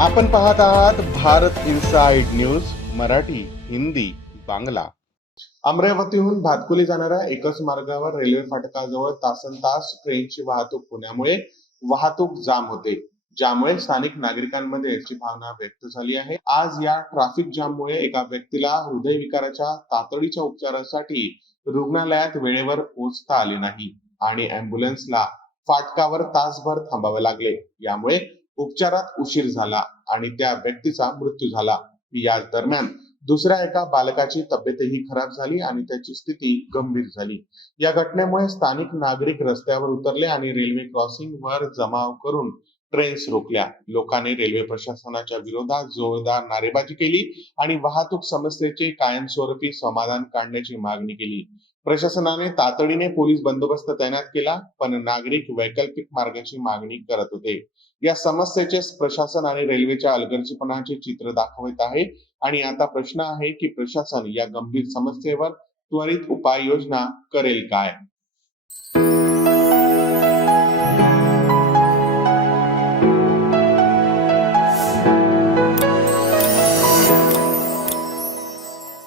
आपण पाहत आहात भारत इन्साइड न्यूज मराठी हिंदी बांगला. अमरावतीहून भातकुली जाणाऱ्या एकच मार्गावर रेल्वे फाटकाजवळ तासन तास ट्रेनची वाहतूक होण्यामुळे वाहतूक जाम होते ज्यामुळे स्थानिक नागरिकांमध्ये याची भावना व्यक्त झाली आहे. आज या ट्रॅफिक जाममुळे एका व्यक्तीला हृदयविकाराच्या तातडीच्या उपचारासाठी रुग्णालयात वेळेवर पोहोचता आले नाही आणि अँब्युलन्सला फाटकावर तासभर थांबावे लागले. यामुळे उपचारात उशीर झाला आणि त्या व्यक्तीचा मृत्यू झाला. याच दरम्यान दुसऱ्या एका बालकाची तब्येतही खराब झाली आणि त्याची स्थिती गंभीर झाली. या घटनेमुळे स्थानिक नागरिक रस्त्यावर उतरले आणि रेल्वे क्रॉसिंग वर जमाव करून ट्रेन्स रोखल्या. लोकांनी रेल्वे प्रशासनाच्या विरोधात जोरदार नारेबाजी केली आणि वाहतूक समस्येचे कायमस्वरूपी समाधान काढण्याची मागणी केली. प्रशासनाने तातडीने पोलीस बंदोबस्त तैनात केला पण नागरिक वैकल्पिक मार्गाची मागणी करत होते. या समस्येचे प्रशासन आणि रेल्वेच्या अलगर्जीपणाचे चित्र दाखवत आहे आणि आता प्रश्न आहे की प्रशासन या गंभीर समस्येवर त्वरित उपाययोजना करेल काय?